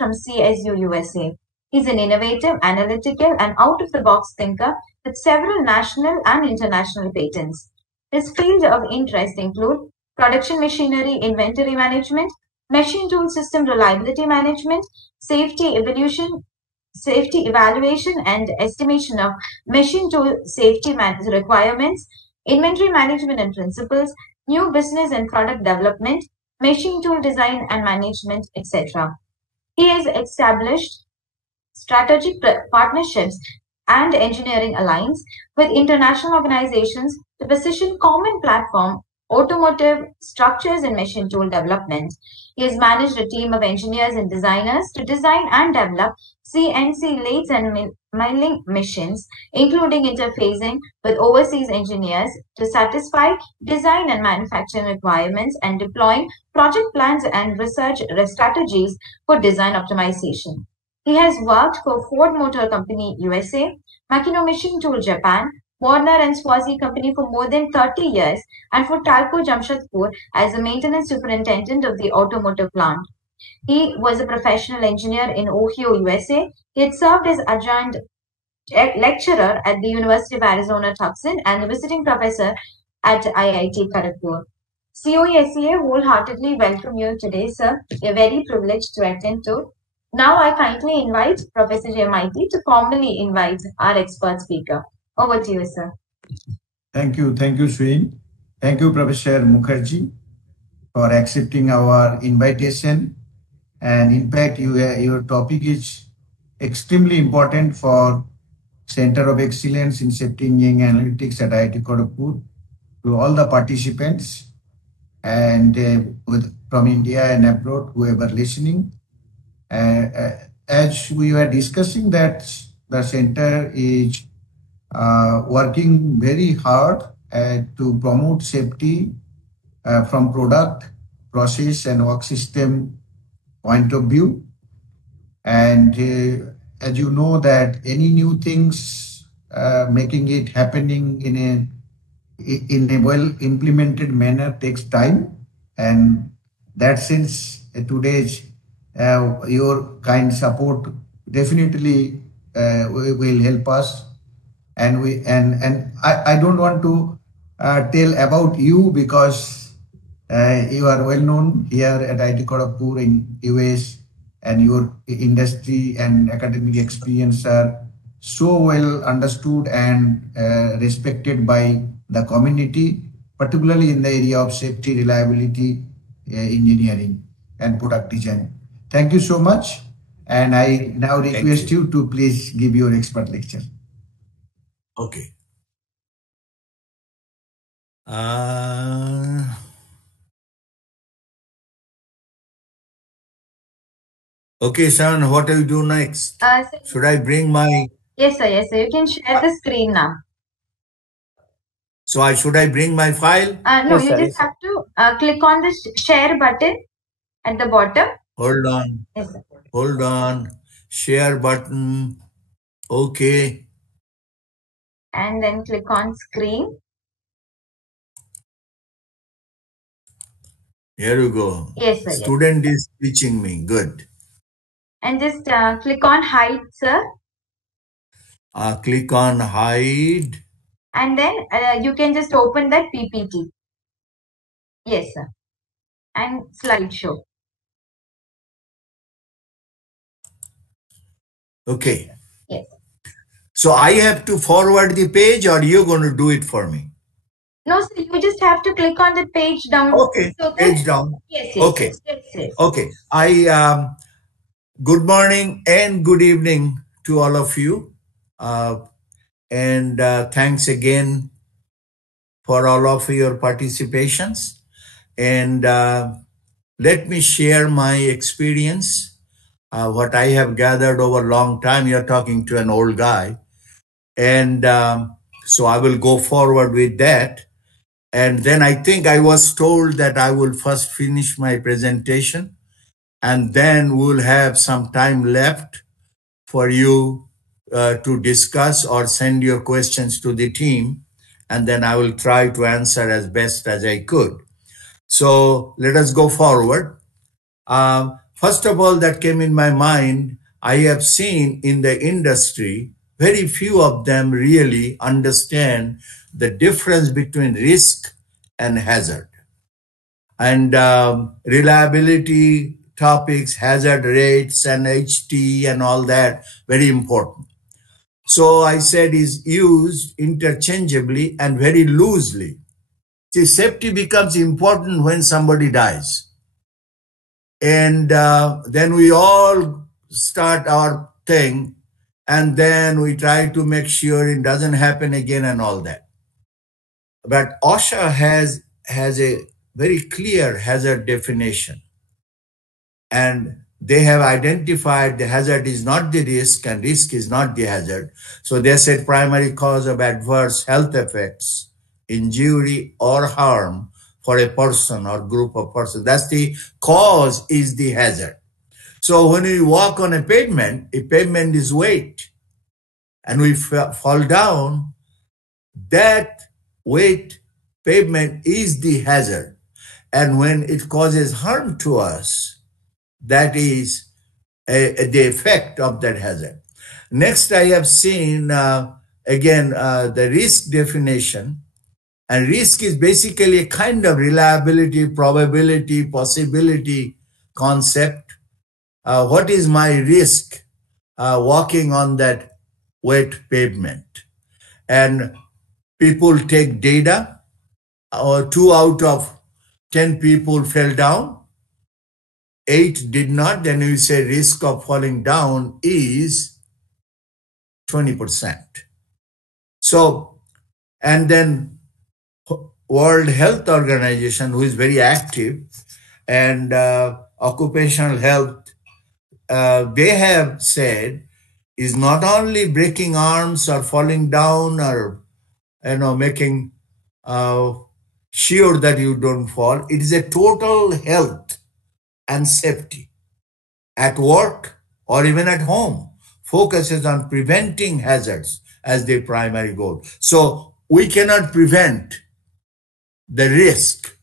from CSU USA. He's an innovative, analytical, and out-of-the-box thinker with several national and international patents. His fields of interest include production machinery inventory management, machine tool system reliability management, safety evaluation and estimation of machine tool safety requirements, inventory management and principles, new business and product development, machine tool design and management, etc. He has established strategic partnerships and engineering alliance with international organizations to position common platform automotive structures and machine tool development. He has managed a team of engineers and designers to design and develop CNC lathes and milling machines, including interfacing with overseas engineers to satisfy design and manufacturing requirements and deploying project plans and research strategies for design optimization. He has worked for Ford Motor Company USA, Makino Machine Tool Japan, Warner and Swazi Company for more than 30 years, and for Talco Jamshedpur as the maintenance superintendent of the automotive plant. He was a professional engineer in Ohio, USA. He had served as adjunct lecturer at the University of Arizona Tucson and a visiting professor at IIT Kharagpur. CoE-SEA wholeheartedly welcome you today, sir. We are very privileged to attend to. Now I kindly invite Professor Jayamaithi to formally invite our expert speaker. Over to you, sir. Thank you, Srin. Thank you, Professor Mukherjee, for accepting our invitation. And in fact, your topic is extremely important for Center of Excellence in Safety Engineering Analytics at IIT Kharagpur, to all the participants and from India and abroad, whoever listening. As we were discussing that the center is working very hard to promote safety from product, process and work system point of view. And as you know that any new things, making it happening in a well implemented manner takes time. And that sense today's your kind support definitely will help us. And I don't want to tell about you because you are well known here at IIT Kharagpur in US, and your industry and academic experience are so well understood and respected by the community, particularly in the area of safety, reliability, engineering and product design. Thank you so much. And I now request you to please give your expert lecture. Okay. Okay, Sharon, what do you do next? Should I bring my... Yes, sir. Yes, sir. You can share the screen now. So should I bring my file? No, yes, you just have to click on the share button at the bottom. Hold on. Yes, sir. Hold on. Share button. Okay. And then click on screen. Here you go. Yes, sir. Student is teaching me. Good. And just click on hide, sir. Click on hide. And then you can just open that PPT. Yes, sir. And slideshow. Okay. Yes. So I have to forward the page, or you're going to do it for me? No, sir. You just have to click on the page down. Okay. So page down. Yes, yes. Okay. Yes. Okay. Good morning and good evening to all of you. And thanks again for all of your participations. And let me share my experience, what I have gathered over a long time. You're talking to an old guy. And so I will go forward with that. And then I think I was told that I will first finish my presentation, and then we'll have some time left for you to discuss or send your questions to the team. And then I will try to answer as best as I could. So let us go forward. First of all, that came in my mind, I have seen in the industry, very few of them really understand the difference between risk and hazard. And reliability topics, hazard rates and HT and all that, very important. So I said is used interchangeably and very loosely. See, safety becomes important when somebody dies. And then we all start our thing, and then we try to make sure it doesn't happen again and all that. But OSHA has a very clear hazard definition, and they have identified the hazard is not the risk and risk is not the hazard. So they said primary cause of adverse health effects, injury or harm for a person or group of persons. That's the cause is the hazard. So when we walk on a pavement is weight, and we fall down, that weight pavement is the hazard. And when it causes harm to us, that is the effect of that hazard. Next, I have seen, again, the risk definition. And risk is basically a kind of reliability, probability, possibility concept. What is my risk walking on that wet pavement? And people take data, or 2 out of 10 people fell down, 8 did not, then we say risk of falling down is 20%. So, and then World Health Organization, who is very active, and occupational health, they have said is not only breaking arms or falling down or making sure that you don't fall. It is a total health and safety at work or even at home. Focuses on preventing hazards as their primary goal. So we cannot prevent the risk.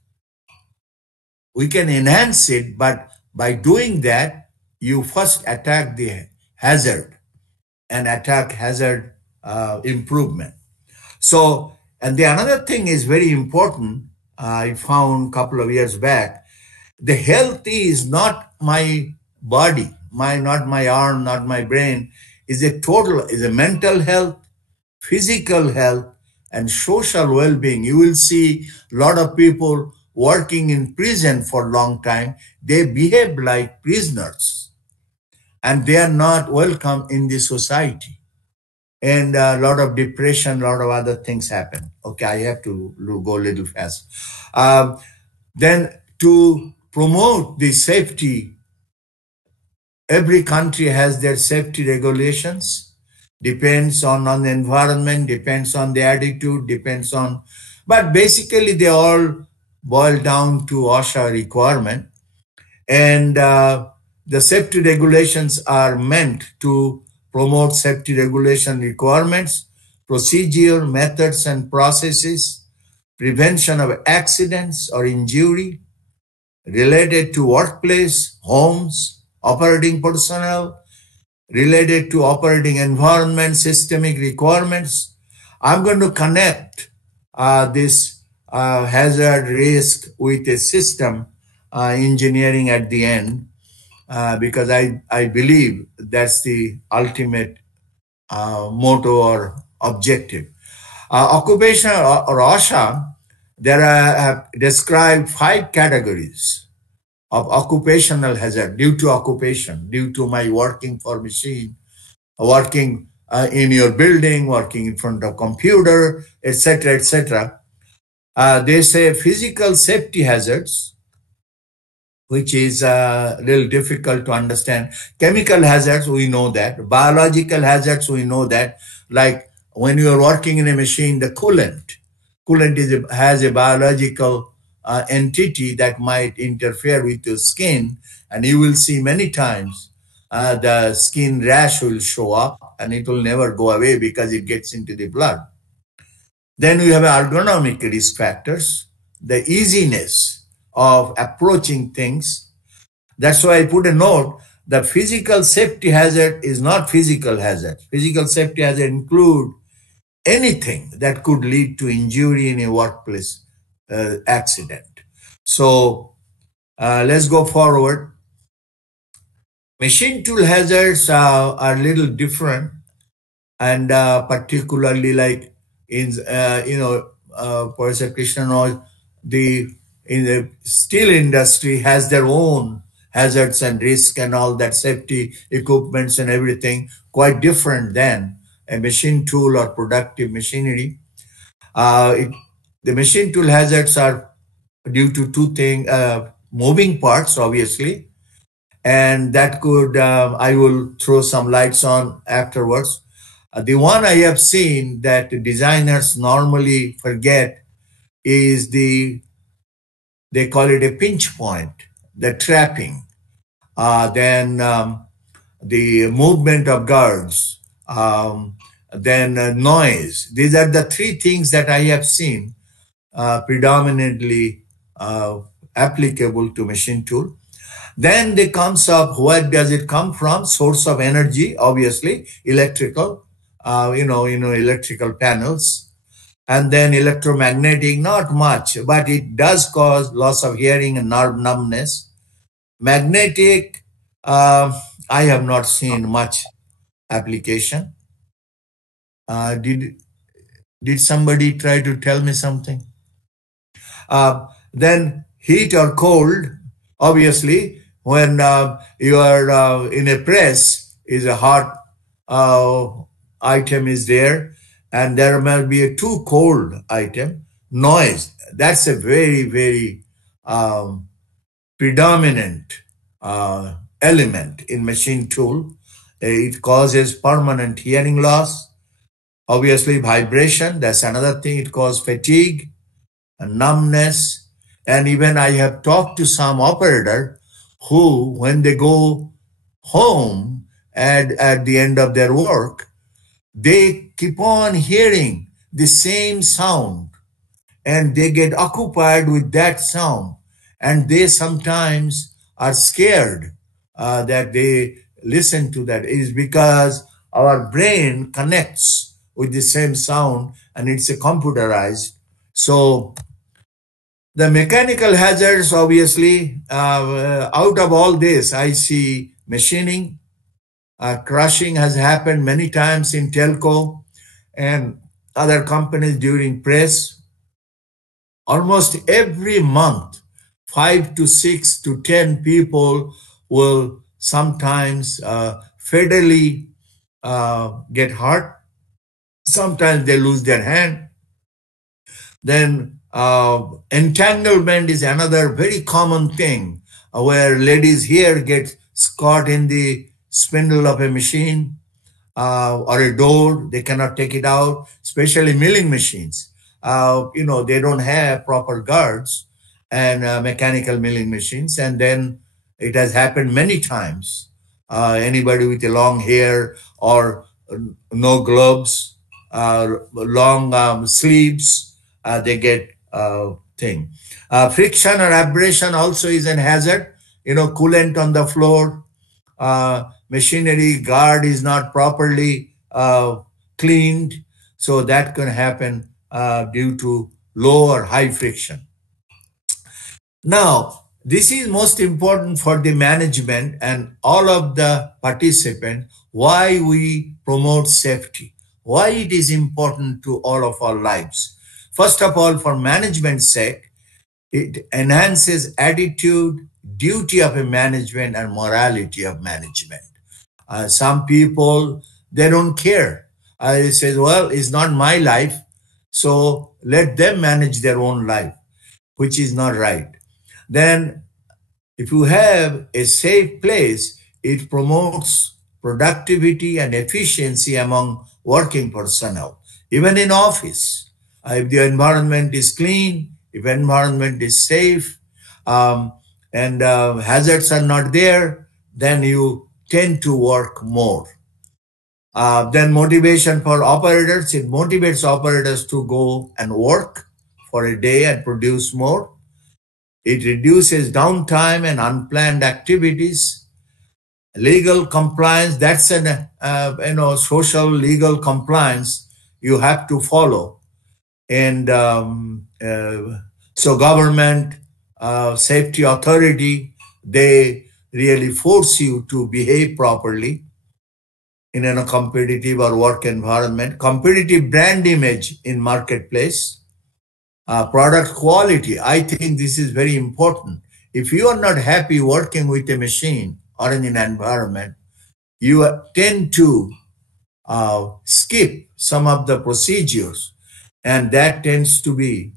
We can enhance it, but by doing that, you first attack the hazard and attack hazard improvement. So, and the another thing is very important, I found a couple of years back, the health is not my body, not my arm, not my brain, is a total, is a mental health, physical health, and social well-being. You will see a lot of people working in prison for a long time. They behave like prisoners, and they are not welcome in the society. And a lot of depression, a lot of other things happen. Okay, I have to go a little fast. Then to promote the safety, every country has their safety regulations. Depends on the environment, depends on the attitude, depends on, but basically they all boil down to OSHA requirement. And the safety regulations are meant to promote safety regulation requirements, procedure, methods and processes, prevention of accidents or injury related to workplace, homes, operating personnel, related to operating environment, systemic requirements. I'm going to connect this hazard risk with a system engineering at the end, because I believe that's the ultimate motto or objective. Occupational or OSHA, there are described 5 categories of occupational hazard due to occupation, due to my working for machine, working in your building, working in front of computer, etc., etc. They say physical safety hazards, which is a little difficult to understand. Chemical hazards, we know that. Biological hazards, we know that. Like when you are working in a machine, the coolant has a biological entity that might interfere with your skin, and you will see many times the skin rash will show up and it will never go away because it gets into the blood. Then we have ergonomic risk factors, the easiness of approaching things, That's why I put a note that physical safety hazard is not physical hazard. Physical safety hazard include anything that could lead to injury in a workplace accident. So let's go forward. Machine tool hazards are a little different, and particularly like in Professor Krishna knows, in the steel industry has their own hazards and risk and all that safety equipments and everything, quite different than a machine tool or productive machinery. The machine tool hazards are due to two things: moving parts, obviously, and that could I will throw some lights on afterwards. The one I have seen that designers normally forget is they call it a pinch point, the trapping, then the movement of guards, then noise. These are the three things that I have seen predominantly applicable to machine tool. Then there comes up, where does it come from? Source of energy, obviously, electrical, electrical panels. And then electromagnetic, not much, but it does cause loss of hearing and nerve numbness. Magnetic, I have not seen much application. Did somebody try to tell me something? Then heat or cold, obviously, when you are in a press, is a hot item is there, and there might be a too cold item. Noise, that's a very, very predominant element in machine tool. It causes permanent hearing loss. Obviously, vibration, that's another thing. It causes fatigue and numbness. And even I have talked to some operator who, when they go home at the end of their work, they keep on hearing the same sound and they get occupied with that sound. And they sometimes are scared that they listen to that. It is because our brain connects with the same sound and it's a computerized. So the mechanical hazards, obviously, out of all this, I see machining, crushing has happened many times in telco and other companies during press. Almost every month, 5 to 6 to 10 people will sometimes fatally get hurt. Sometimes they lose their hand. Then entanglement is another very common thing where ladies here get caught in the spindle of a machine or a door. They cannot take it out, especially milling machines. They don't have proper guards and mechanical milling machines. And then it has happened many times. Anybody with a long hair or no gloves, long sleeves, they get thing. Friction or abrasion also is an hazard. Coolant on the floor, machinery guard is not properly cleaned, so that can happen due to low or high friction. Now, this is most important for the management and all of the participants, why we promote safety, why it is important to all of our lives. First of all, for management's sake, it enhances attitude, duty of a management, and morality of management. Some people, they don't care. I say, well, it's not my life, so let them manage their own life, which is not right. Then if you have a safe place, it promotes productivity and efficiency among working personnel, even in office. If the environment is clean, if environment is safe, and hazards are not there, then you tend to work more. Then motivation for operators, it motivates operators to go and work for a day and produce more. It reduces downtime and unplanned activities. Legal compliance, that's an social legal compliance you have to follow. And so government, safety authority, they really force you to behave properly in a competitive or work environment. Competitive brand image in marketplace. Product quality, I think this is very important. If you are not happy working with a machine or in an environment, you tend to skip some of the procedures, and that tends to be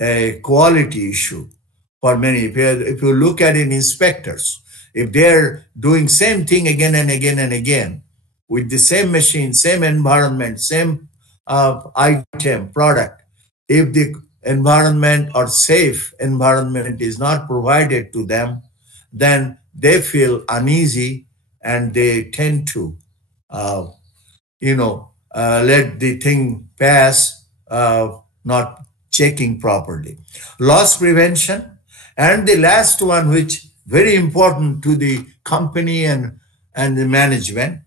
a quality issue for many. If you look at it, inspectors, if they're doing same thing again and again and again with the same machine, same environment, same item, product, if the environment or safe environment is not provided to them, then they feel uneasy and they tend to let the thing pass, not checking properly. Loss prevention. And the last one, which very important to the company and the management,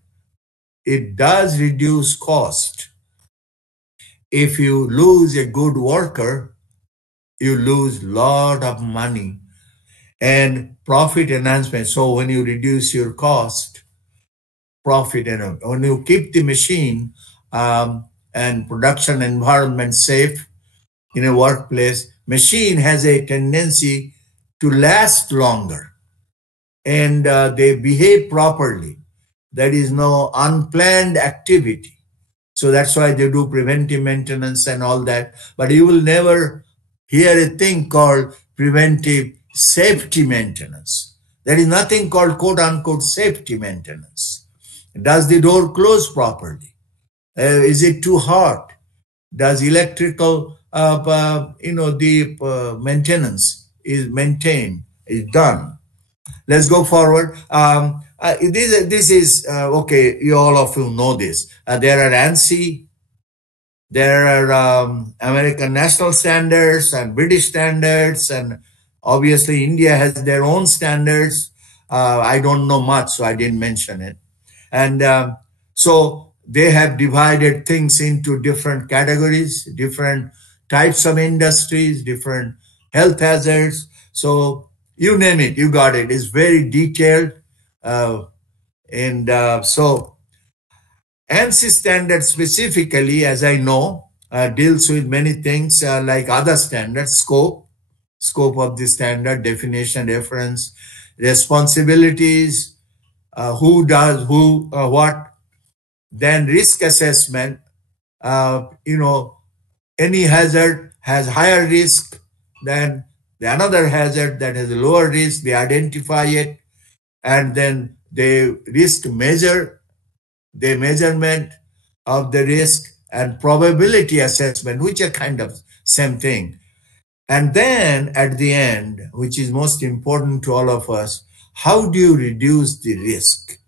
it does reduce cost. If you lose a good worker, you lose a lot of money and profit enhancement. So when you reduce your cost, profit, and when you keep the machine and production environment safe in a workplace, machine has a tendency to last longer and they behave properly. There is no unplanned activity. So that's why they do preventive maintenance and all that. But you will never hear a thing called preventive safety maintenance. There is nothing called quote unquote safety maintenance. Does the door close properly? Is it too hot? Does electrical, maintenance is maintained, is done? Let's go forward. This is okay. You all of you know this. There are ANSI, there are American national standards and British standards, and obviously India has their own standards. I don't know much, so I didn't mention it. And so they have divided things into different categories, different types of industries, different health hazards. So you name it, you got it. It's very detailed. So ANSI standard specifically, as I know, deals with many things like other standards, scope of the standard, definition, reference, responsibilities, who does who, what, then risk assessment. Any hazard has higher risk than the another hazard that has a lower risk. They identify it, and then they risk measure, the measurement of the risk, and probability assessment, which are kind of same thing. And then at the end, which is most important to all of us, how do you reduce the risk?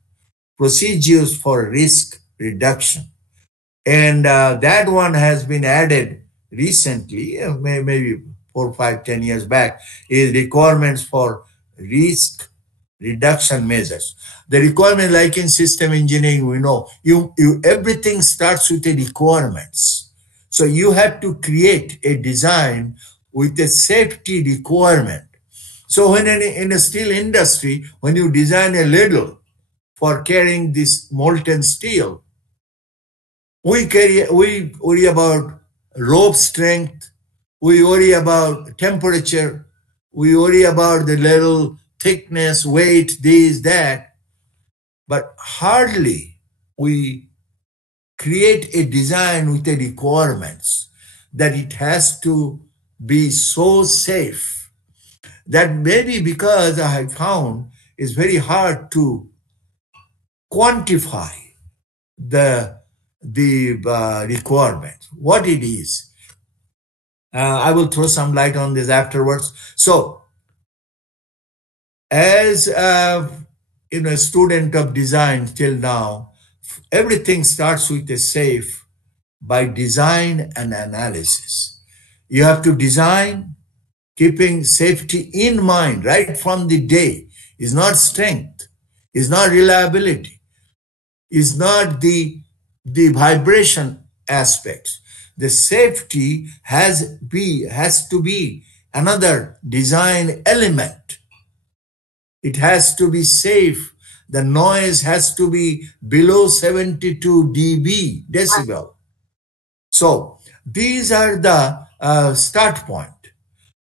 Procedures for risk reduction. And that one has been added recently, maybe 4, 5, 10 years back, is requirements for risk reduction measures. The requirement, like in system engineering, we know everything starts with the requirements. So you have to create a design with a safety requirement. So when in a steel industry, when you design a ladle for carrying this molten steel, we worry about rope strength, we worry about temperature, we worry about the ladle thickness, weight, this, that, but hardly we create a design with the requirements that it has to be so safe. That maybe because I have found it's very hard to quantify the requirement, what it is. I will throw some light on this afterwards. So, as a student of design till now, everything starts with a safe by design and analysis. You have to design, keeping safety in mind right from the day is not strength, is not reliability, is not the vibration aspects. The safety has to be another design element. It has to be safe. The noise has to be below 72 dB, decibel. So these are the start point.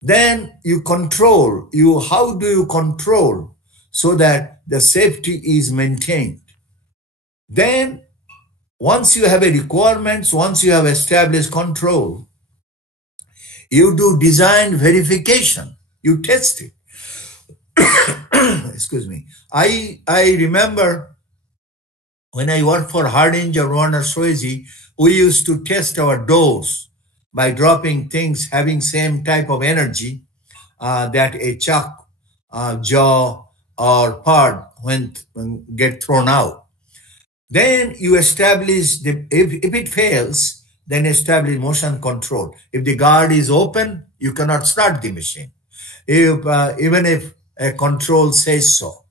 Then you control, how do you control so that the safety is maintained? Then once you have a requirements, once you have established control, you do design verification, you test it. Excuse me. I remember when I worked for Hardinge or Warner Swayze, we used to test our doors by dropping things having same type of energy that a chuck, jaw, or pod when get thrown out. Then you establish, if it fails, then establish motion control. If the guard is open, you cannot start the machine. Even if a control says so.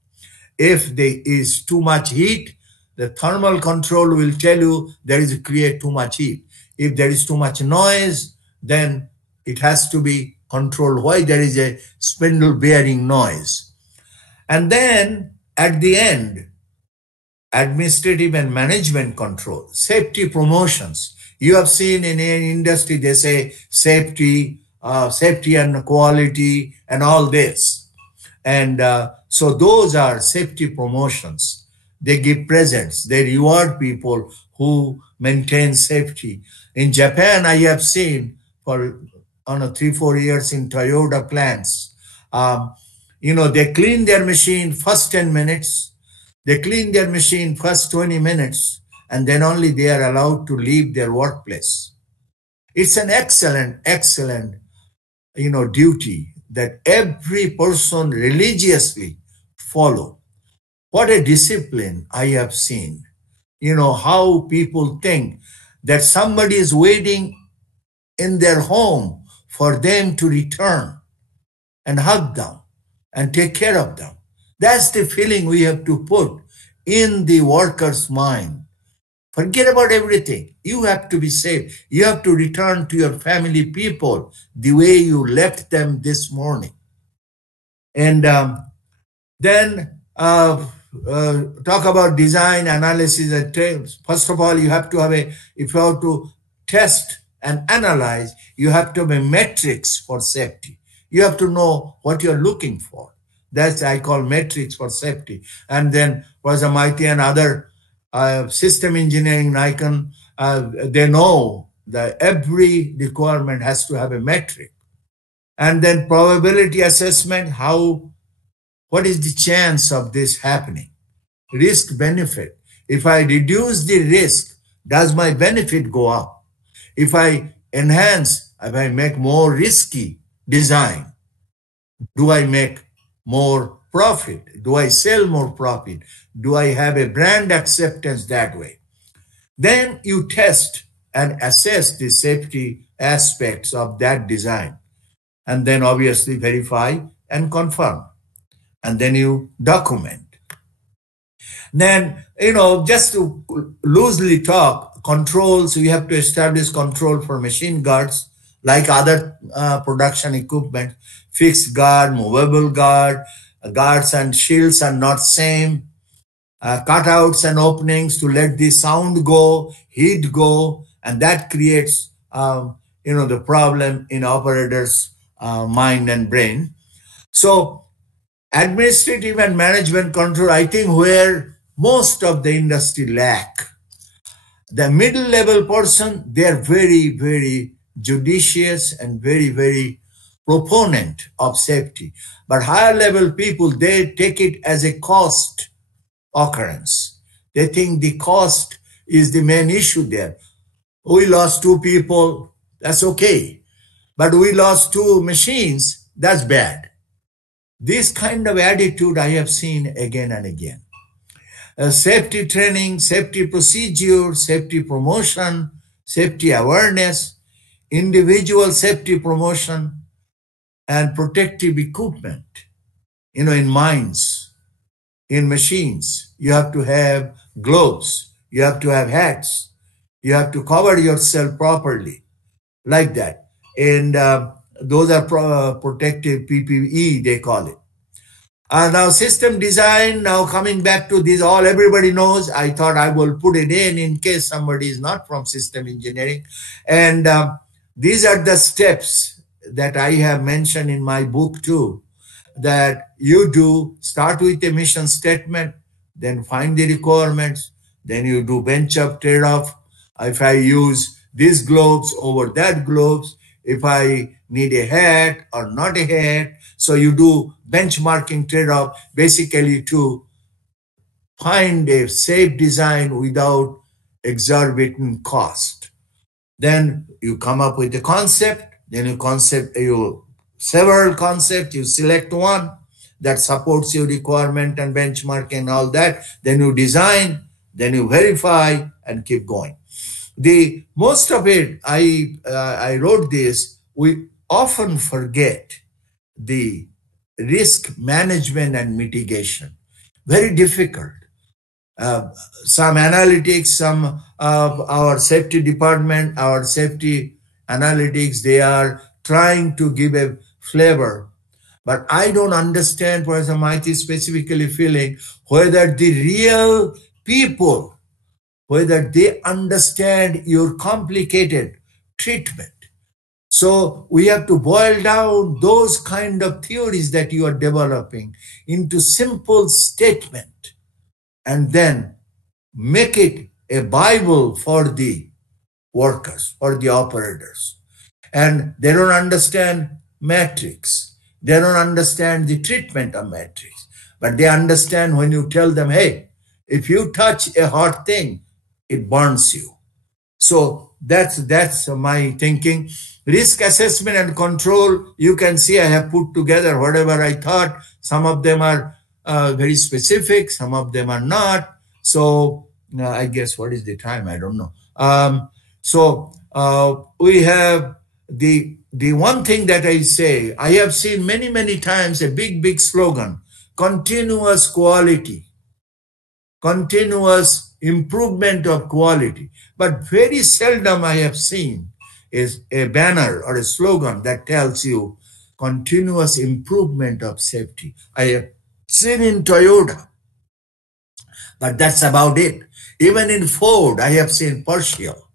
If there is too much heat, the thermal control will tell you there is create too much heat. If there is too much noise, then it has to be controlled. Why there is a spindle bearing noise. And then at the end, administrative and management control, safety promotions. You have seen in any industry, they say safety and quality and all this. And so those are safety promotions. They give presents. They reward people who maintain safety. In Japan, I have seen for 3-4 years in Toyota plants, they clean their machine first 10 minutes. They clean their machine first 20 minutes, and then only they are allowed to leave their workplace. It's an excellent duty that every person religiously follow. What a discipline I have seen. How people think that somebody is waiting in their home for them to return and hug them and take care of them. That's the feeling we have to put in the worker's mind. Forget about everything. You have to be safe. You have to return to your family people the way you left them this morning. And then talk about design, analysis, and trends. First of all, you have to have if you have to test and analyze, you have to have a metrics for safety. You have to know what you're looking for. That's I call metrics for safety. And then was MIT and other system engineering, Nikon, they know that every requirement has to have a metric. And then probability assessment, what is the chance of this happening? Risk benefit. If I reduce the risk, does my benefit go up? If I enhance, if I make more risky design, do I make more profit? Do I sell more profit? Do I have a brand acceptance that way? Then you test and assess the safety aspects of that design. And then obviously verify and confirm. And then you document. Then, just to loosely talk, controls, you have to establish control for machine guards, like other production equipment, fixed guard, movable guard, guards and shields are not same, cutouts and openings to let the sound go, heat go, and that creates, the problem in operators' mind and brain. So administrative and management control, I think where most of the industry lack. The middle level person, they are very, very judicious and very, very proponent of safety. But higher level people, they take it as a cost occurrence. They think the cost is the main issue there. We lost 2 people, that's okay. But we lost 2 machines, that's bad. This kind of attitude I have seen again and again. Safety training, safety procedure, safety promotion, safety awareness, individual safety promotion. and protective equipment. In mines, in machines, you have to have gloves, you have to have hats, you have to cover yourself properly, like that. And those are protective PPE, they call it. Now system design, now coming back to this, all everybody knows. I thought I will put it in case somebody is not from system engineering. And these are the steps that I have mentioned in my book too, that you do start with a mission statement, then find the requirements, then you do bench up trade-off. If I use these gloves over that gloves, if I need a hat or not a hat. So you do benchmarking trade-off basically to find a safe design without exorbitant cost. Then you come up with a concept, then you several concepts, you select one that supports your requirement and benchmark and all that, then you design, then you verify and keep going. The most of it, I wrote this, we often forget the risk management and mitigation. Very difficult. Some analytics, some of our safety department, our safety analytics, they are trying to give a flavor. But I don't understand, Professor Maiti specifically feeling whether the real people, whether they understand your complicated treatment. So we have to boil down those kind of theories that you are developing into simple statement and then make it a Bible for the workers, for the operators. And they don't understand matrix. They don't understand the treatment of matrix. But they understand when you tell them, hey, if you touch a hot thing, it burns you. So that's my thinking. Risk assessment and control, you can see I have put together whatever I thought. Some of them are very specific, some of them are not. So I guess what is the time? I don't know. We have the one thing that I say, I have seen many times a big slogan, continuous quality, continuous improvement of quality. But very seldom I have seen is a banner or a slogan that tells you continuous improvement of safety. I have seen in Toyota, but that's about it. Even in Ford, I have seen partial.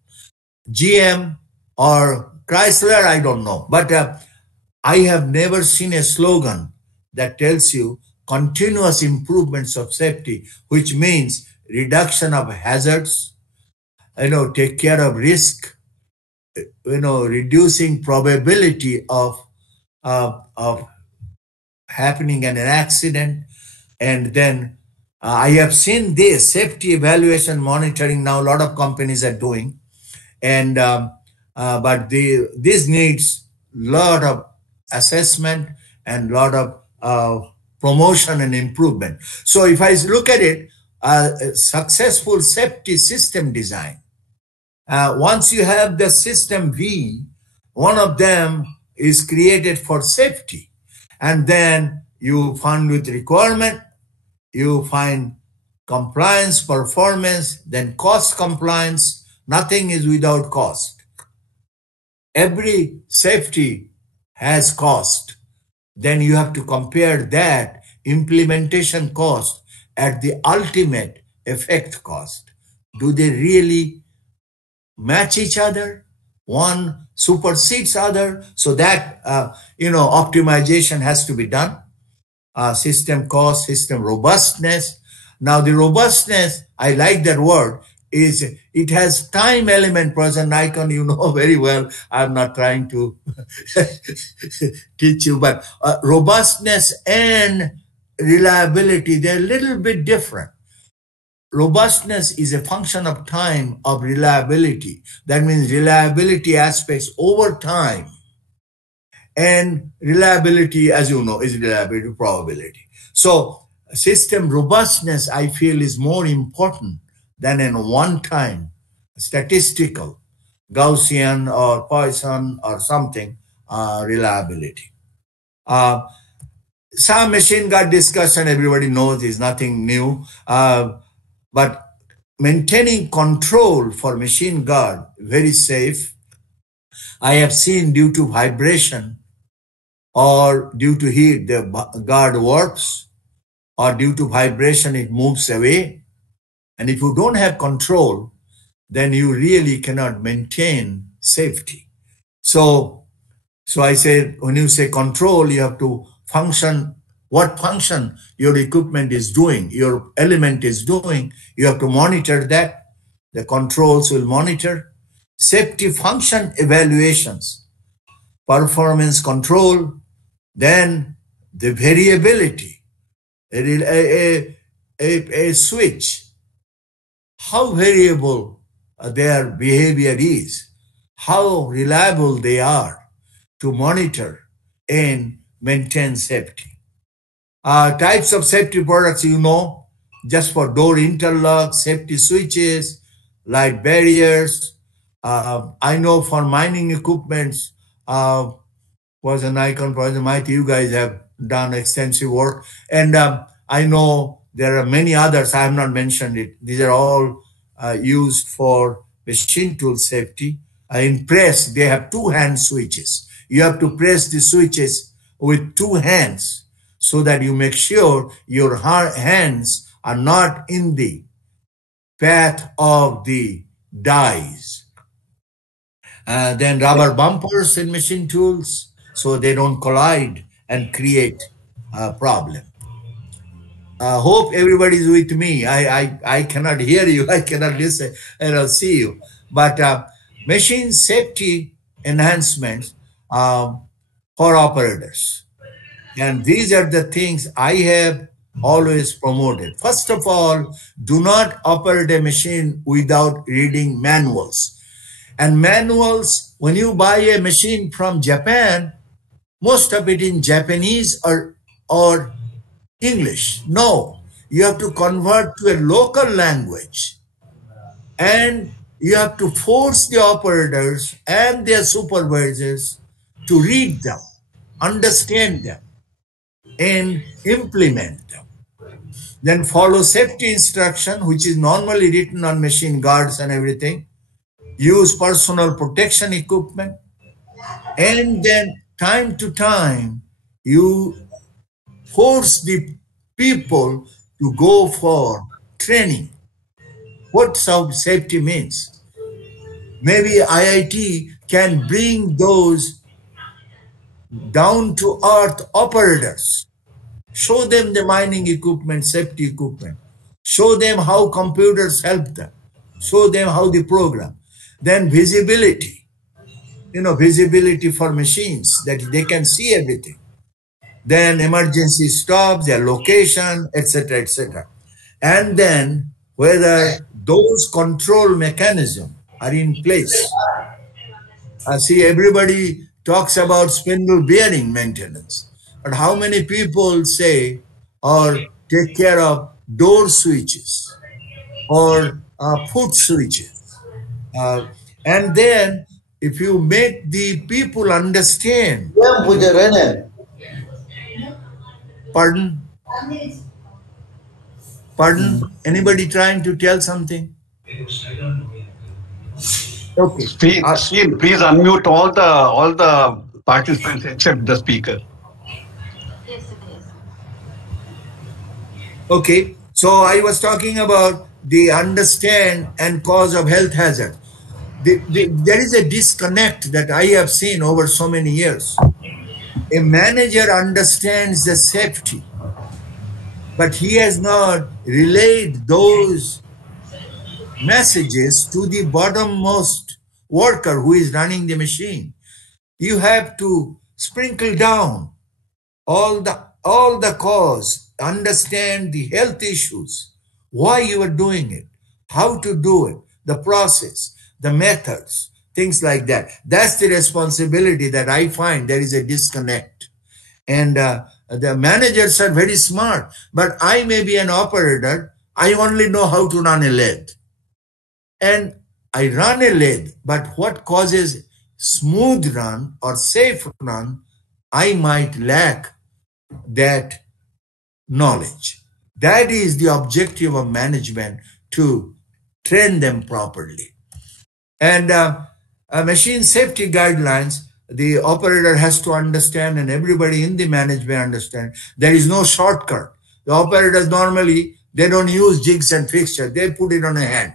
GM or Chrysler, I don't know. But I have never seen a slogan that tells you continuous improvements of safety, which means reduction of hazards, take care of risk, reducing probability of happening an accident. And then I have seen this safety evaluation monitoring now a lot of companies are doing. And but this needs lot of assessment and lot of promotion and improvement. So if I look at it, successful safety system design, once you have the system V, one of them is created for safety. And then you find with requirement, you find compliance, performance, then cost compliance. Nothing is without cost. Every safety has cost. Then you have to compare that implementation cost at the ultimate effect cost. Do they really match each other? One supersedes other. So that, optimization has to be done. System cost, system robustness. Now the robustness, I like that word, is it has time element. President Nikon, you know very well, I'm not trying to teach you, but robustness and reliability, they're a little bit different. Robustness is a function of time of reliability. That means reliability aspects over time. And reliability, as you know, is reliability probability. So system robustness, I feel, is more important than in one-time statistical Gaussian or Poisson or something reliability. Some machine guard discussion, everybody knows, is nothing new. But maintaining control for machine guard, very safe. I have seen due to vibration or due to heat, the guard warps, or due to vibration, it moves away. And if you don't have control, then you really cannot maintain safety. So I say, when you say control, you have to function, what function your equipment is doing, your element is doing, you have to monitor that. The controls will monitor. Safety function evaluations, performance control, then the variability, a switch, how variable their behavior is, how reliable they are to monitor and maintain safety. Types of safety products, just for door interlock, safety switches, light barriers. I know for mining equipments, was an icon project. Might you guys have done extensive work. And I know there are many others. I have not mentioned it. These are all used for machine tool safety. In press, they have 2-hand switches. You have to press the switches with 2 hands so that you make sure your hands are not in the path of the dies. Then rubber bumpers in machine tools so they don't collide and create a problem. Hope everybody's with me. I cannot hear you. I cannot listen. I don't see you. But machine safety enhancements for operators. And these are the things I have always promoted. First of all, do not operate a machine without reading manuals. And manuals, when you buy a machine from Japan, most of it in Japanese or English. No, you have to convert to a local language. And you have to force the operators and their supervisors to read them, understand them, and implement them. Then follow safety instruction, which is normally written on machine guards and everything. Use personal protection equipment. And then time to time, you force the people to go for training. What safety means. Maybe IIT can bring those down-to-earth operators. Show them the mining equipment, safety equipment. Show them how computers help them. Show them how they program. Then visibility. Visibility for machines, that they can see everything. Then emergency stops, their location, etc., etc. And then whether those control mechanisms are in place. See, everybody talks about spindle bearing maintenance, but how many people say or take care of door switches or foot switches? And then if you make the people understand. Pardon? Pardon? Anybody trying to tell something? Okay. Please unmute all the participants except the speaker. Okay. So I was talking about the understand and cause of health hazard. There is a disconnect that I have seen over so many years. A manager understands the safety, but he has not relayed those messages to the bottommost worker who is running the machine. You have to sprinkle down all the cause, understand the health issues, why you are doing it, how to do it, the process, the methods, things like that. That's the responsibility that I find there is a disconnect. And the managers are very smart, but I may be an operator. I only know how to run a lathe. And I run a lathe, but what causes smooth run or safe run, I might lack that knowledge. That is the objective of management, to train them properly. And machine safety guidelines, the operator has to understand, and everybody in the management understand, there is no shortcut. The operators normally, they don't use jigs and fixtures. They put it on a hand.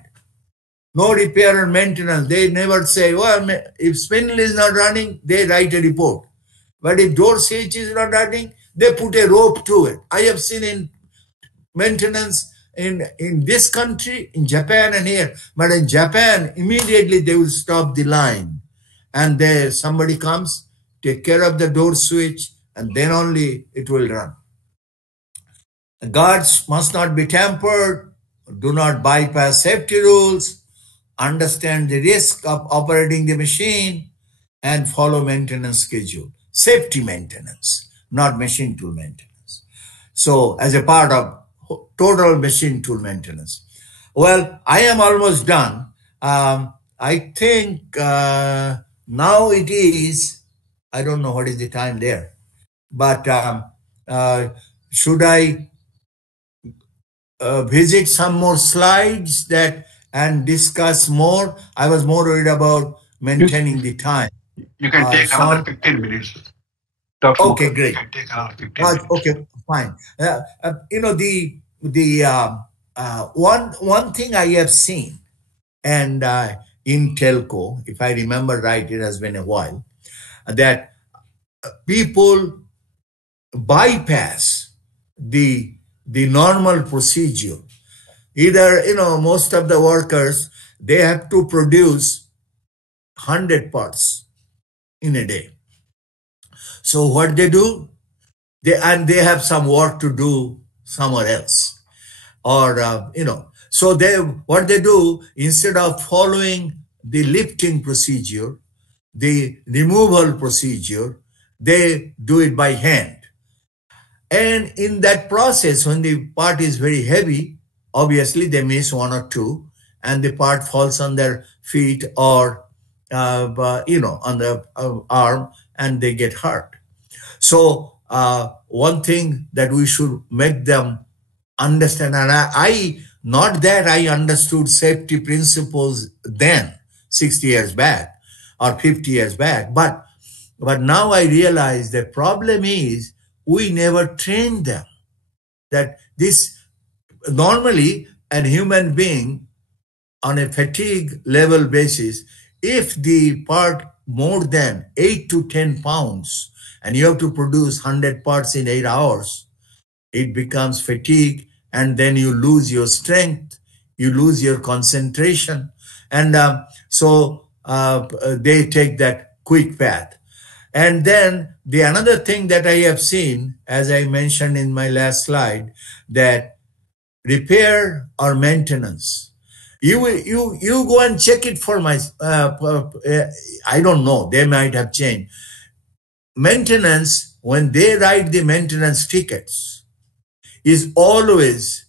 No repair and maintenance. They never say, well, if spindle is not running, they write a report. But if door switch is not running, they put a rope to it. I have seen in maintenance in this country, in Japan and here. But in Japan, immediately they will stop the line. And there somebody comes, take care of the door switch, and then only it will run. The guards must not be tampered, do not bypass safety rules, understand the risk of operating the machine, and follow maintenance schedule. Safety maintenance, not machine tool maintenance. So as a part of total machine tool maintenance. Well, I am almost done. I think now it is, I don't know what is the time there, but should I visit some more slides and discuss more? I was more worried about maintaining the time. You can take another 15 minutes. Dr. Okay, great. You can take another 15 minutes. Okay, fine. One thing I have seen, and in telco, if I remember right, it has been a while, that people bypass the normal procedure. Either, most of the workers, they have to produce 100 parts in a day. So what they do, they have some work to do somewhere else, or so what they do, instead of following the lifting procedure, the removal procedure, they do it by hand. And in that process, when the part is very heavy, obviously they miss one or two, and the part falls on their feet or on the arm, and they get hurt. So one thing that we should make them understand, and I not that I understood safety principles then, 60 years back or 50 years back, but now I realize the problem is we never train them. That this, normally a human being on a fatigue level basis, if the part more than 8 to 10 pounds and you have to produce 100 parts in 8 hours, it becomes fatigue, and then you lose your strength, you lose your concentration. And so they take that quick path. And then the another thing that I have seen, as I mentioned in my last slide, that repair or maintenance, you go and check it for my, I don't know, they might have changed. Maintenance, when they write the maintenance tickets, is always,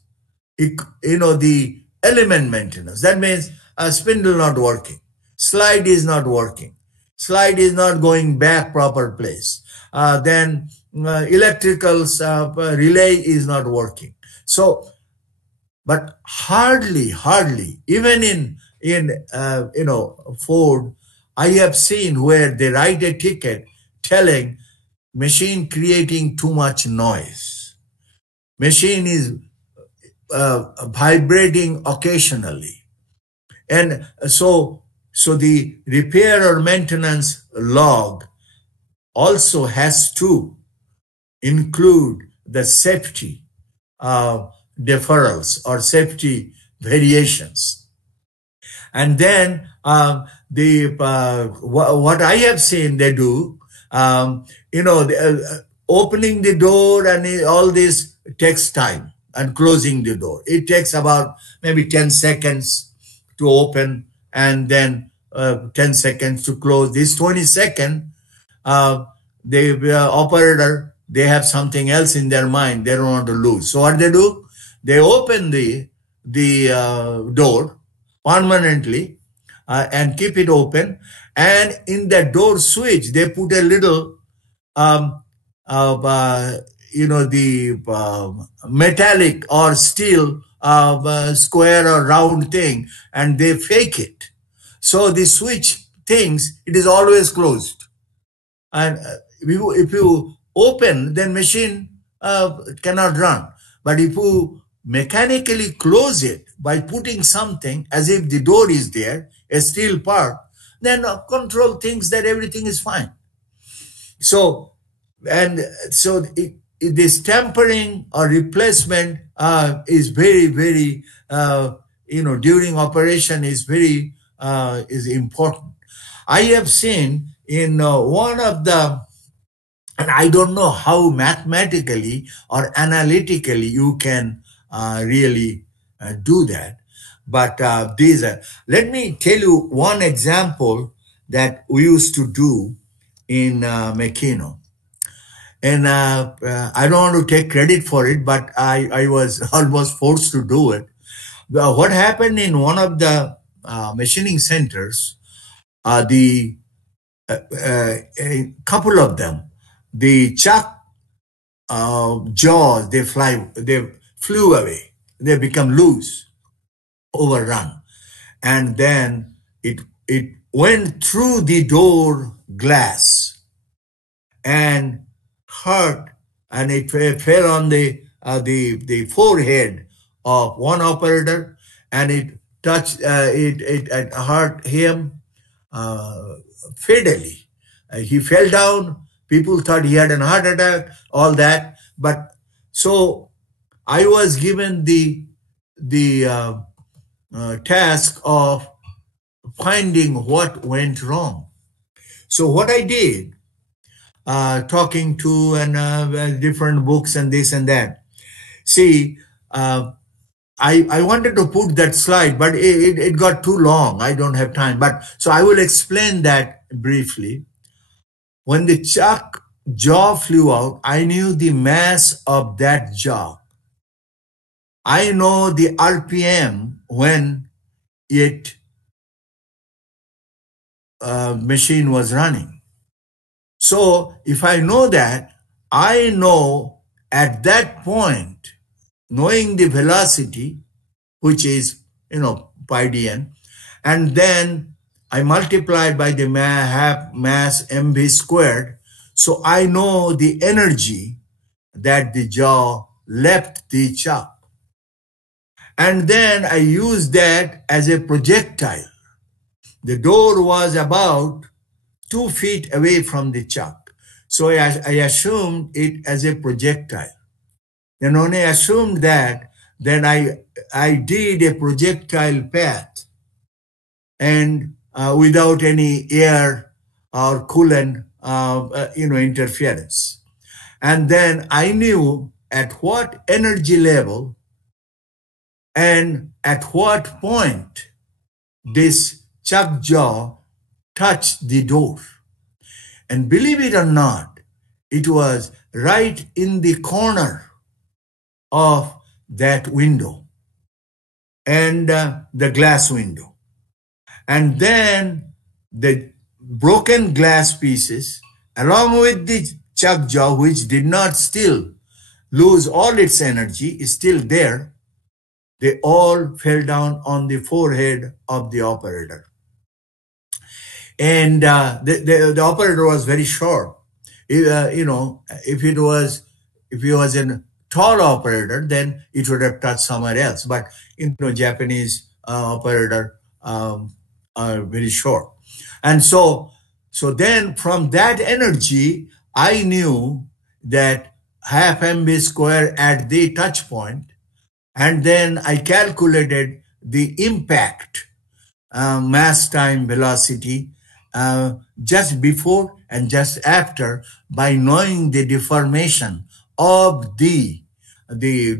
the element maintenance. That means a spindle not working, slide is not working, slide is not going back proper place, then electrical relay is not working. So, but hardly, even in Ford, I have seen where they write a ticket telling machine creating too much noise. Machine is vibrating occasionally. And so the repair or maintenance log also has to include the safety deferrals or safety variations. And then what I have seen they do, opening the door and all this takes time, and closing the door. It takes about maybe 10 seconds to open and then 10 seconds to close. This 20 second, the operator, they have something else in their mind. They don't want to lose. So what they do, they open the door permanently and keep it open. And in the door switch, they put a little um, the metallic or steel square or round thing, and they fake it. So the switch thinks it is always closed. And if you open, then machine cannot run. But if you mechanically close it by putting something as if the door is there, a steel part, then control thinks that everything is fine. So, this tampering or replacement is very, very, during operation is very, is important. I have seen in one of the, and I don't know how mathematically or analytically you can really do that, but let me tell you one example that we used to do in Makino. And I don't want to take credit for it, but I was almost forced to do it. What happened in one of the machining centers, a couple of them, the chuck jaws, they flew away. They become loose, overrun. And then it went through the door glass and hurt, and it fell on the forehead of one operator, and it touched, it hurt him fatally. He fell down. People thought he had a heart attack, all that. But so I was given the task of finding what went wrong. So what I did, talking to and different books and this and that. See, I wanted to put that slide, but it got too long. I don't have time. But so I will explain that briefly. When the chuck jaw flew out, I knew the mass of that jaw. I know the RPM when it machine was running. So if I know that, I know at that point, knowing the velocity, which is, pi dn, and then I multiply by the mass mv squared. So I know the energy that the jaw left the chuck. And then I use that as a projectile. The door was about 2 feet away from the chuck. So I assumed it as a projectile. Then when I assumed that, then I did a projectile path and without any air or coolant, interference. And then I knew at what energy level and at what point this chuck jaw touched the door. And believe it or not, it was right in the corner of that window and the glass window. And then the broken glass pieces, along with the chuck jaw, which did not still lose all its energy, is still there, they all fell down on the forehead of the operator. And the operator was very short. If he was a tall operator, then it would have touched somewhere else. But Japanese operator are very short, and so then from that energy, I knew that half mv square at the touch point, and then I calculated the impact mass time velocity just before and just after by knowing the deformation of the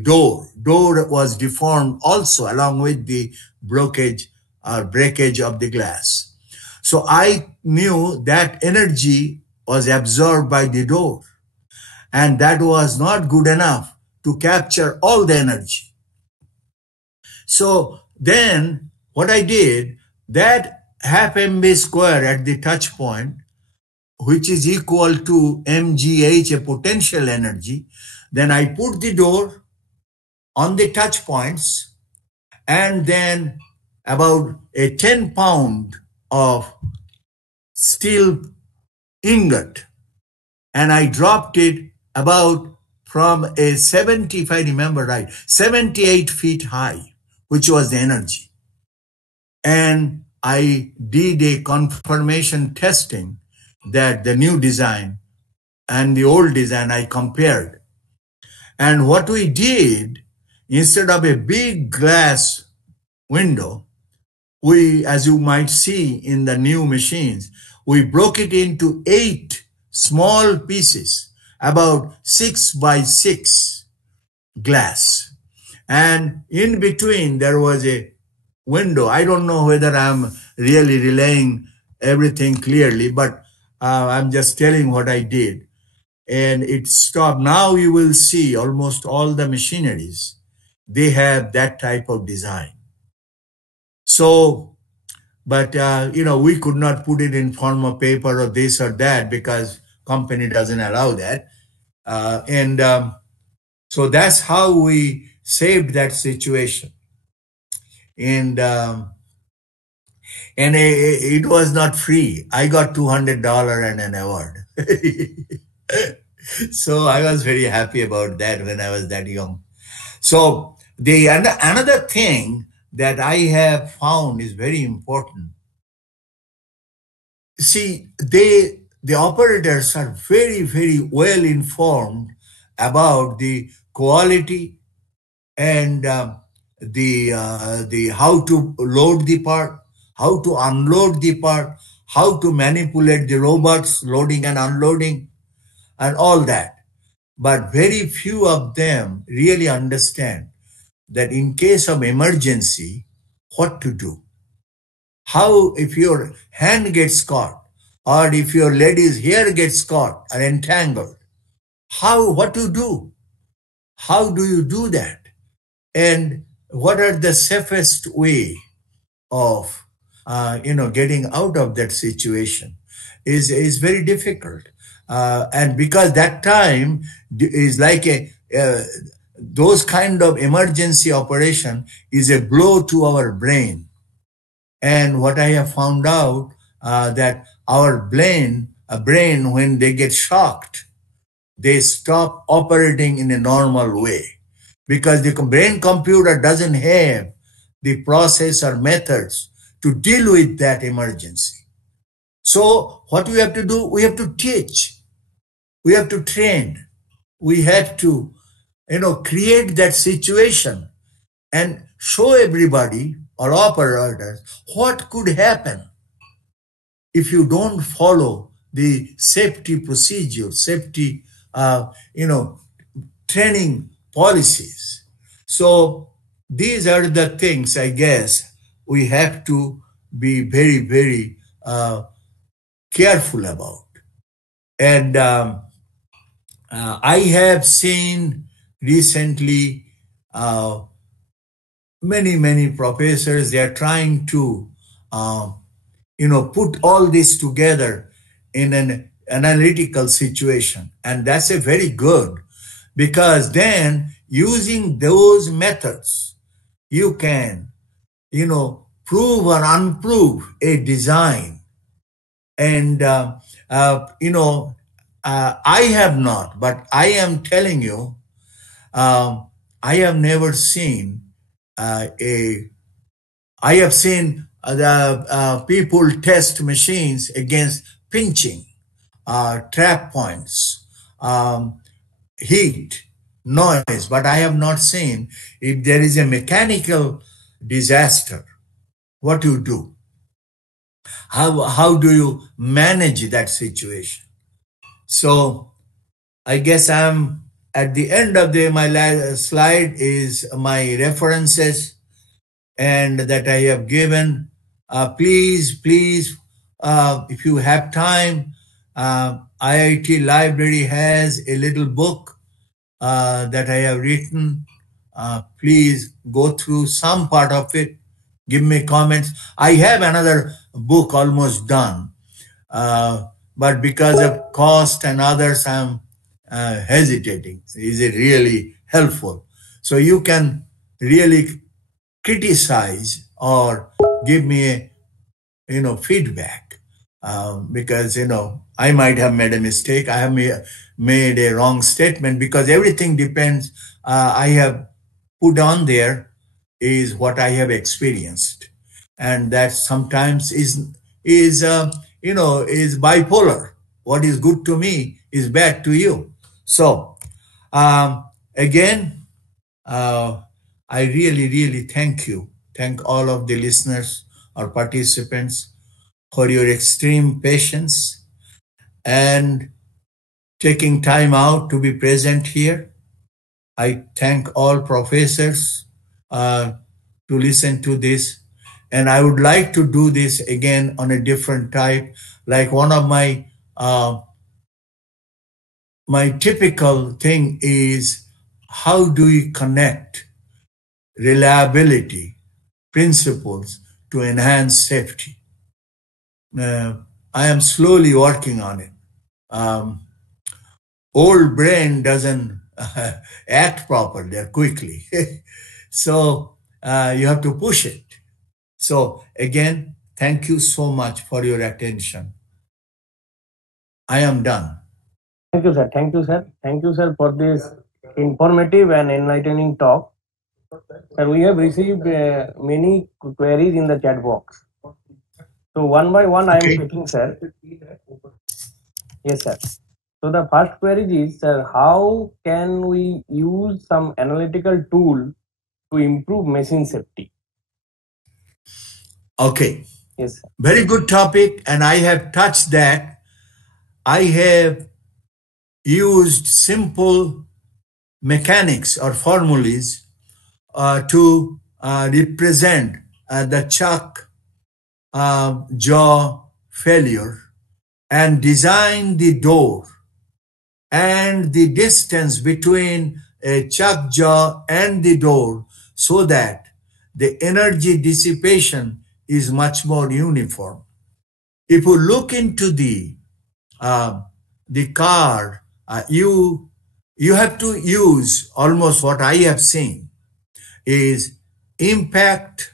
door. Door was deformed also along with the breakage of the glass. So I knew that energy was absorbed by the door, and that was not good enough to capture all the energy. So then what I did, that half mv square at the touch point, which is equal to mgh, a potential energy. Then I put the door on the touch points, and then about a 10 pound of steel ingot, and I dropped it about from a 70, if I remember right, 78 feet high, which was the energy. And I did a confirmation testing that the new design and the old design I compared. And what we did, instead of a big glass window, we, as you might see in the new machines, we broke it into 8 small pieces, about 6 by 6 glass. And in between there was a window. I don't know whether I'm really relaying everything clearly, but I'm just telling what I did. And it stopped. Now you will see almost all the machineries, they have that type of design. So, but we could not put it in form of paper or this or that because company doesn't allow that. So that's how we saved that situation. And it was not free. I got $200 and an award. So I was very happy about that when I was that young. So another thing that I have found is very important. See, the operators are very, very well informed about the quality and the how to load the part, how to unload the part, how to manipulate the robots, loading and unloading, and all that. But very few of them really understand that in case of emergency, what to do. How, if your hand gets caught, or if your lady's hair gets caught or entangled, what to do? How do you do that? And what are the safest way of, getting out of that situation is very difficult. And because that time is like those kind of emergency operation is a blow to our brain. And what I have found out that our brain, when they get shocked, they stop operating in a normal way because the brain computer doesn't have the process or methods to deal with that emergency. So what we have to do, we have to teach, we have to train, we have to, create that situation and show everybody or operators what could happen if you don't follow the safety procedure, safety, training policies. So these are the things, I guess, we have to be very, very careful about. And I have seen recently many professors, they are trying to, put all this together in an analytical situation. And that's a very good, because then using those methods, you can, prove or unprove a design. And, I have not, but I am telling you, I have never seen I have seen the people test machines against pinching, trap points, heat, noise, but I have not seen if there is a mechanical disaster, what you do. How do you manage that situation? So I guess I'm at the end of my last slide is my references and that I have given. Please, if you have time, IIT Library has a little book that I have written. Please go through some part of it. Give me comments. I have another book almost done. but because of cost and others, I'm hesitating. Is it really helpful? So you can really criticize or give me a feedback, because I might have made a mistake. I have made a wrong statement, because everything depends. I have put on there is what I have experienced, and that sometimes is bipolar. What is good to me is bad to you. So again, I really thank all of the listeners or participants for your extreme patience and taking time out to be present here. I thank all professors to listen to this. And I would like to do this again on a different type. Like one of my typical thing is, how do we connect reliability principles to enhance safety? I am slowly working on it. Old brain doesn't act properly quickly. So you have to push it. So again, thank you so much for your attention. I am done. Thank you, sir. Thank you, sir. Thank you, sir, for this informative and enlightening talk. Sir, we have received many queries in the chat box. So one by one, I am taking, sir. Yes, sir. So the first query is, sir, how can we use some analytical tool to improve machine safety? Okay. Yes, sir. Very good topic, and I have touched that. I have used simple mechanics or formulas to represent the chuck jaw failure, and design the door and the distance between a chuck jaw and the door so that the energy dissipation is much more uniform. If you look into the car, you have to use almost what I have seen is impact.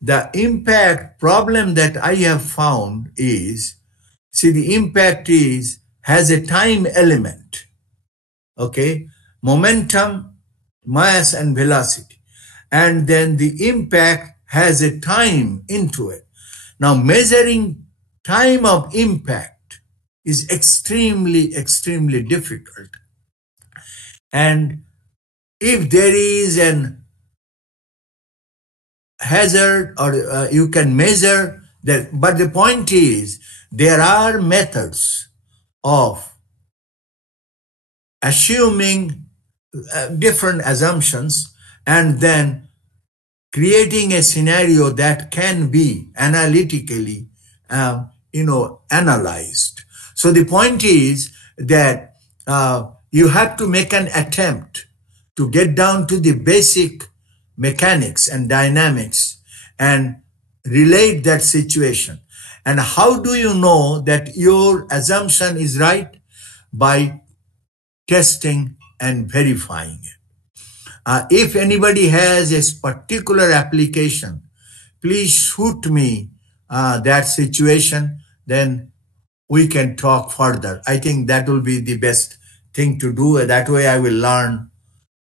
The impact problem that I have found is, see, the impact has a time element. Okay, momentum, mass, and velocity, and then the impact has a time into it. Now, measuring time of impact is extremely difficult, and if there is an hazard, or you can measure that, but the point is there are methods of assuming different assumptions and then creating a scenario that can be analytically analyzed. So the point is that you have to make an attempt to get down to the basic mechanics and dynamics and relate that situation. And how do you know that your assumption is right? By testing and verifying it. If anybody has a particular application, please shoot me that situation, then we can talk further. I think that will be the best thing to do. That way I will learn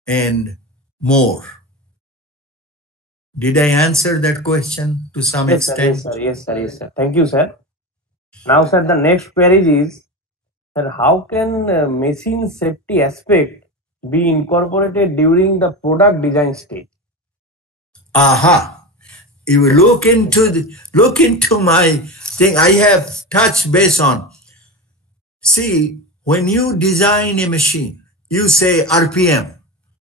and more. Did I answer that question to some extent? Yes, sir. Thank you, sir. Now, sir, the next query is, sir, how can machine safety aspect be incorporated during the product design stage? You will look into my thing. I have touched base on. See, when you design a machine, you say RPM.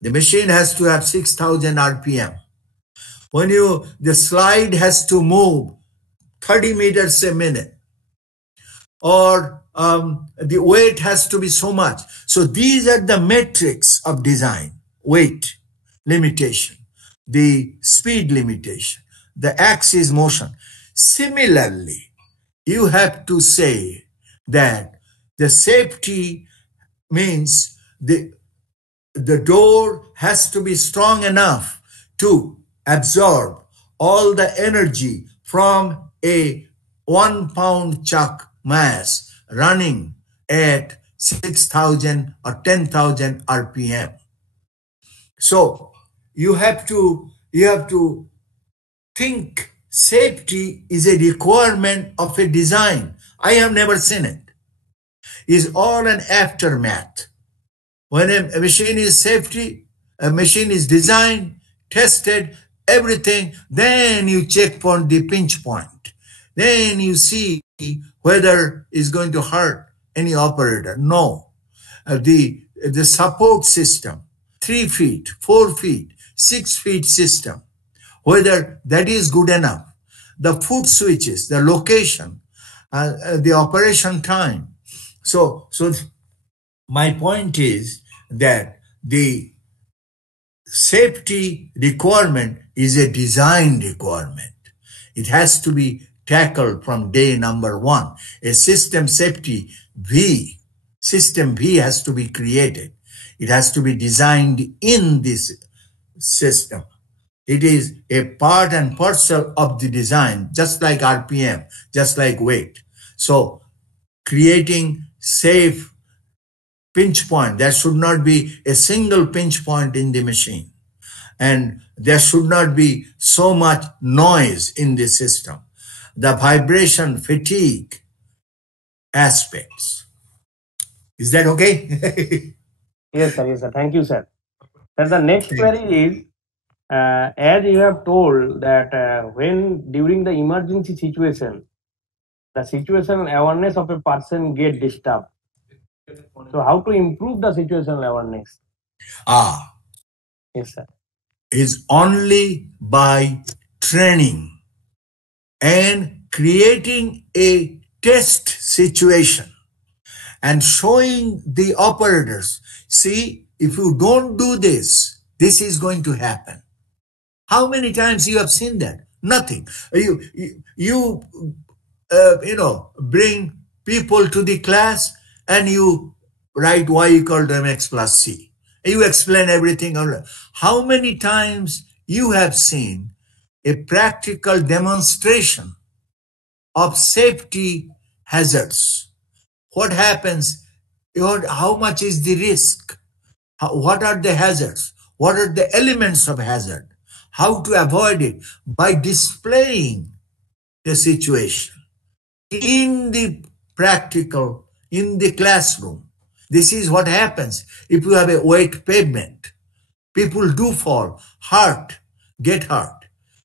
The machine has to have 6,000 RPM. When the slide has to move 30 meters a minute, or the weight has to be so much. So these are the metrics of design: weight limitation, the speed limitation, the axis motion. Similarly, you have to say that the safety means the door has to be strong enough to absorb all the energy from a 1 pound chuck mass running at 6,000 or 10,000 RPM. So you have to think safety is a requirement of a design. I have never seen it. It's all an aftermath. When a machine is safety, a machine is designed, tested, everything, then you check on the pinch point. Then you see whether it's going to hurt any operator. No. The support system, 3 feet, 4 feet, 6 feet system, whether that is good enough. The foot switches, the location, the operation time. So my point is that the safety requirement is a design requirement. It has to be tackled from day number one. A system safety system V has to be created. It has to be designed in this system. It is a part and parcel of the design, just like RPM, just like weight. So creating safe pinch point, there should not be a single pinch point in the machine. And there should not be so much noise in the system. The vibration fatigue aspects. Is that okay? Yes, sir. Yes, sir. Thank you, sir. Sir, the next query is, as you have told that when during the emergency situation, the situational awareness of a person get disturbed. So how to improve the situational awareness? Yes, sir. Is only by training and creating a test situation and showing the operators, see, if you don't do this, this is going to happen. How many times you have seen that? Nothing. You bring people to the class and you write y equal to mx plus c. You explain everything. How many times you have seen a practical demonstration of safety hazards? What happens? How much is the risk? What are the hazards? What are the elements of hazard? How to avoid it? By displaying the situation in the practical, in the classroom. This is what happens if you have a wet pavement. People do fall, get hurt.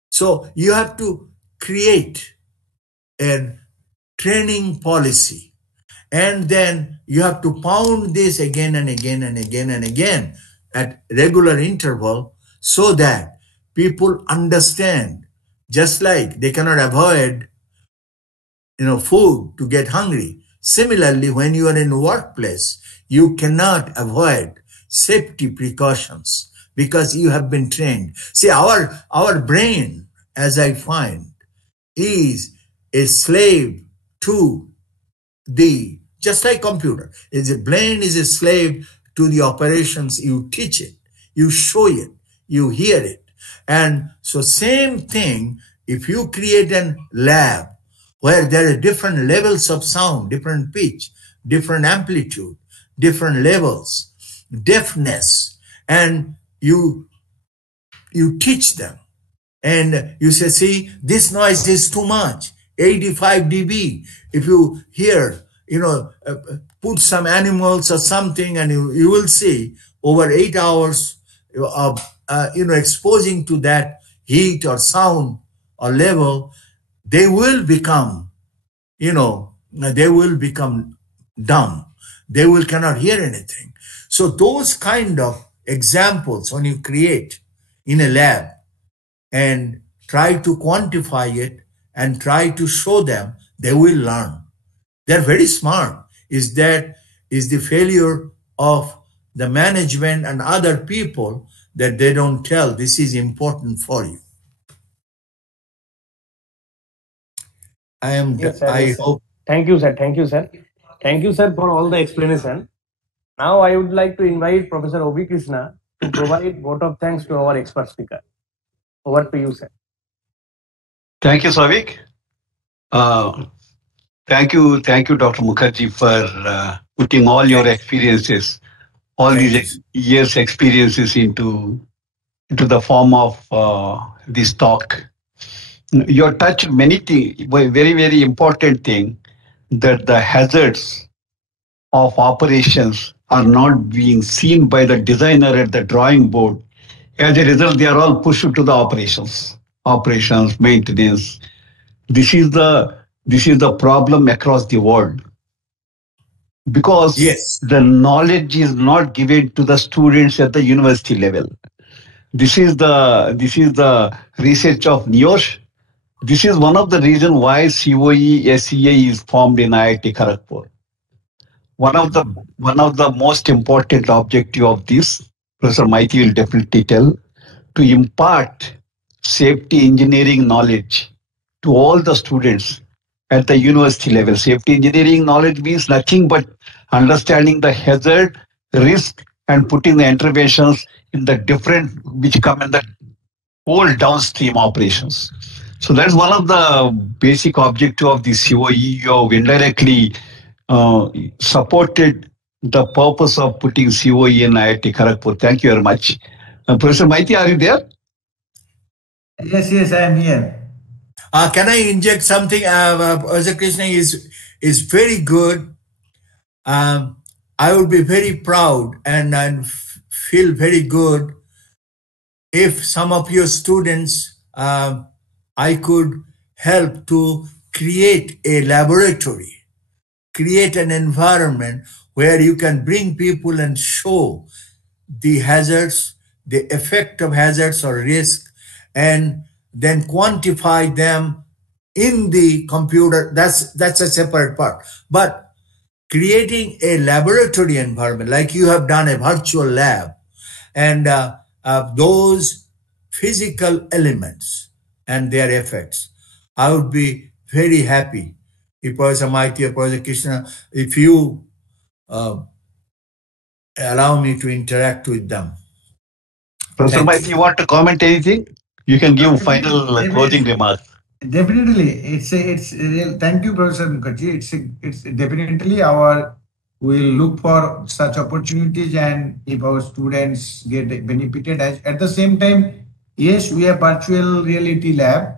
So you have to create a training policy. And then you have to pound this again and again and again and again at regular interval so that people understand, just like they cannot avoid food to get hungry. Similarly, when you are in a workplace, you cannot avoid safety precautions because you have been trained. See, our brain, as I find, is a slave to just like computer. The brain is a slave to the operations. You teach it, you show it, you hear it. And so same thing, if you create a lab where there are different levels of sound, different pitch, different amplitude, different levels, deafness, and you teach them. And you say, see, this noise is too much, 85 dB. If you hear, put some animals or something, and you will see over 8 hours of, exposing to that heat or sound or level, they will become, dumb. They cannot hear anything. So those kind of examples, when you create in a lab and try to quantify it and try to show them, they will learn. They're very smart. Is the failure of the management and other people that they don't tell this is important for you. Yes, sir. Thank you, sir. Thank you, sir. Thank you, sir, for all the explanation. Now I would like to invite Professor Obi Krishna to provide vote of thanks to our expert speaker. Over to you, sir. Thank you, Savik. Uh, thank you, Dr. Mukherjee, for putting all your experiences, all Thank these you. years' experiences into the form of this talk. You touched many things, very, very important thing, that the hazards of operations are not being seen by the designer at the drawing board. As a result, they are all pushed to the operations, maintenance. This is the problem across the world, because Yes. the knowledge is not given to the students at the university level. This is the research of NIOSH. This is one of the reasons why CoE-SEA is formed in IIT Kharagpur. One of the most important objective of this, Professor Maiti will definitely tell, to impart safety engineering knowledge to all the students at the university level. Safety engineering knowledge means nothing but understanding the hazard, risk, and putting the interventions in the different which come in the whole downstream operations. So that's one of the basic objective of the COE. You have indirectly supported the purpose of putting COE in IIT Kharagpur. Thank you very much. Professor Maiti, are you there? Yes, I am here. Can I inject something? Professor Krishna is very good. I would be very proud and feel very good if some of your students, I could help to create a laboratory, create an environment where you can bring people and show the hazards, the effect of hazards or risk, and then quantify them in the computer. That's a separate part. But creating a laboratory environment, like you have done a virtual lab, and those physical elements and their effects, I would be very happy if Professor Maiti or Professor Krishna, if you allow me to interact with them. Professor Thank Maiti, you. you want to comment anything? You can give final closing remarks. Definitely, it's real. Thank you, Professor Mukherjee. It's definitely our. We'll look for such opportunities, and if our students get benefited, at the same time, yes, we have virtual reality lab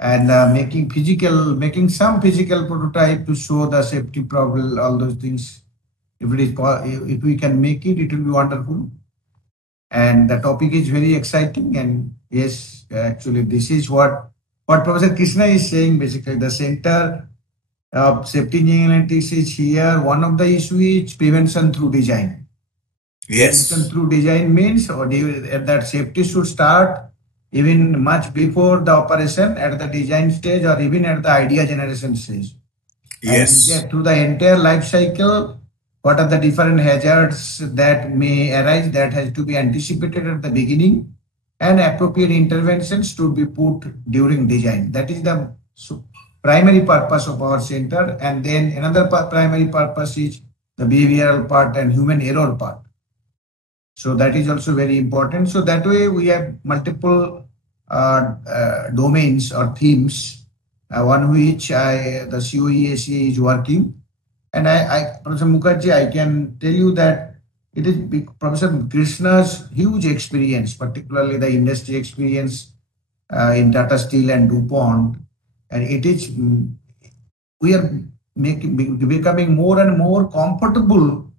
and making some physical prototype to show the safety problem, all those things. If we can make it, it will be wonderful. And the topic is very exciting. And yes, actually, this is what Professor Krishna is saying. Basically, the Center of Safety Engineering Analytics is here. One of the issues is prevention through design. Yes. Prevention through design means that safety should start even much before the operation, at the design stage, or even at the idea generation stage. Yes. And through the entire life cycle, what are the different hazards that may arise that has to be anticipated at the beginning, and appropriate interventions to be put during design. That is the primary purpose of our center. And then another primary purpose is the behavioral part and human error part. So that is also very important. So that way we have multiple domains or themes, one which the CoE-SEA is working. And Professor Mukherjee, I can tell you that it is Professor Krishna's huge experience, particularly the industry experience in Tata Steel and DuPont. And it is, we are becoming more and more comfortable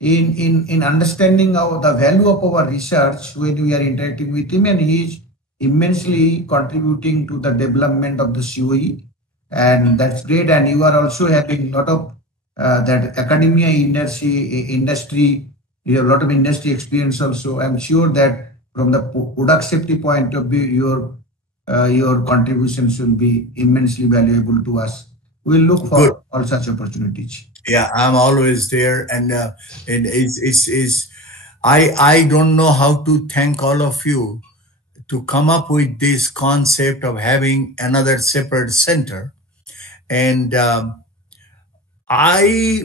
in understanding the value of our research when we are interacting with him, and he is immensely contributing to the development of the CoE, and that's great. And you are also having a lot of that academia industry, you have a lot of industry experience also. I'm sure that from the product safety point of view, your contributions will be immensely valuable to us. We'll look for all such opportunities. Yeah, I'm always there, and I don't know how to thank all of you to come up with this concept of having another separate center, and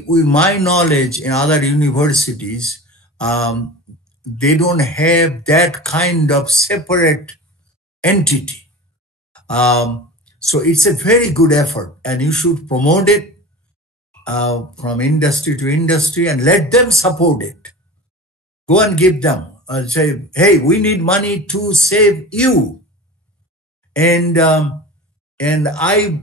with my knowledge in other universities, they don't have that kind of separate entity. So it's a very good effort, and you should promote it from industry to industry and let them support it. Go and give them, say, hey, we need money to save you. And I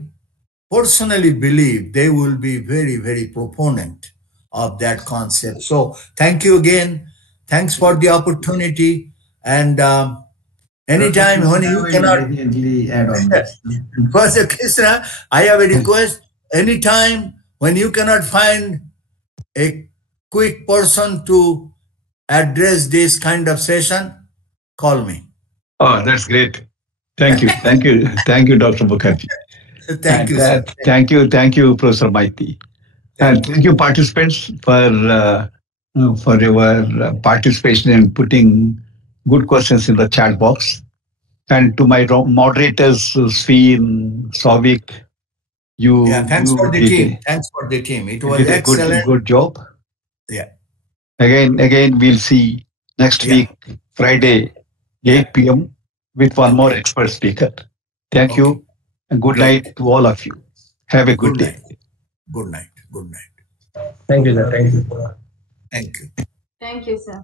personally believe they will be very, very proponent of that concept. So thank you again. Thanks for the opportunity. And anytime when you cannot add on this. Professor Krishna, I have a request. Anytime when you cannot find a quick person to address this kind of session, call me. Oh, that's great. Thank you. Thank you. Thank you, Dr. Mukherjee. Thank you, sir. Thank you, Professor Maiti. And thank you, participants, for your participation and putting good questions in the chat box. And to my moderators, Sveen, Souvik, thanks for the team. Thanks for the team. It was excellent. Good job. Yeah. Again, we'll see next week, Friday, 8 p.m. with one more expert speaker. Thank you, and good night to all of you. Have a good day. Good night. Good night. Thank you, sir. Thank you. Thank you. Thank you, sir.